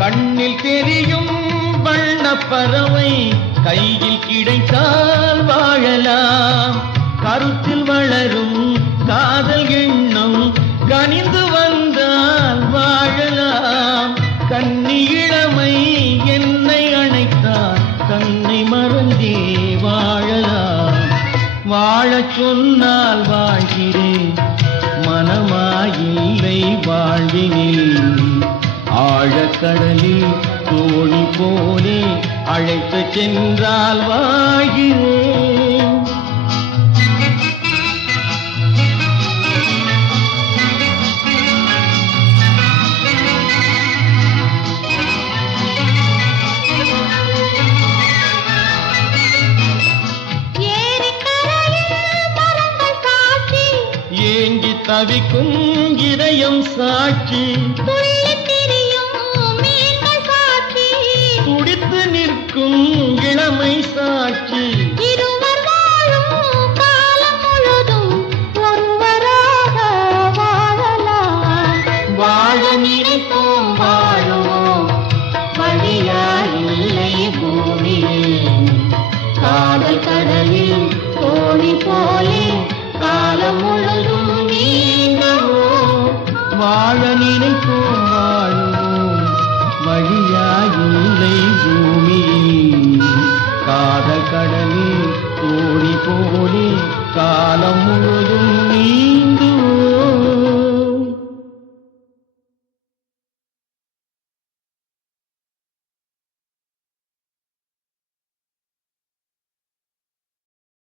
கண்ணில் தெரியும் வண்ணப்பறவை கையில் கிடைத்தால் வாழலாம். கருத்தில் வளரும் காதல் எண்ணம் கனிந்து வந்தால் வாழலாம். கன்னி இளமை என்னை அணைத்தால் தன்னை மறந்தே வாழலாம். வாழச் சொன்னால் வாழ்கிறேன், மனமாயில்லை வாழ்வினில். ஆழக்கடலில் தோணி போலே அழைத்து சென்றால் வாழ்கிறேன். ஏங்கி தவிக்கும் இதயம் சாட்சி, துடித்து நிற்கும் இளமை சாட்சி. இருவர் வாழும் காலம் முழுதும் ஒருவராக வாழலாம். வாழ நினைப்போம் வாழுவோம், வழியாயில்லை பூமியில். காதல் கடலில் தோணி போலே காலம் முழுதும் நீங்குவோம். வாழ நினைப்போம் வாழுவோம், வழியாயில்லை பூமியில். காதல் கடலில் தோணி போலே காலம் முழுதும்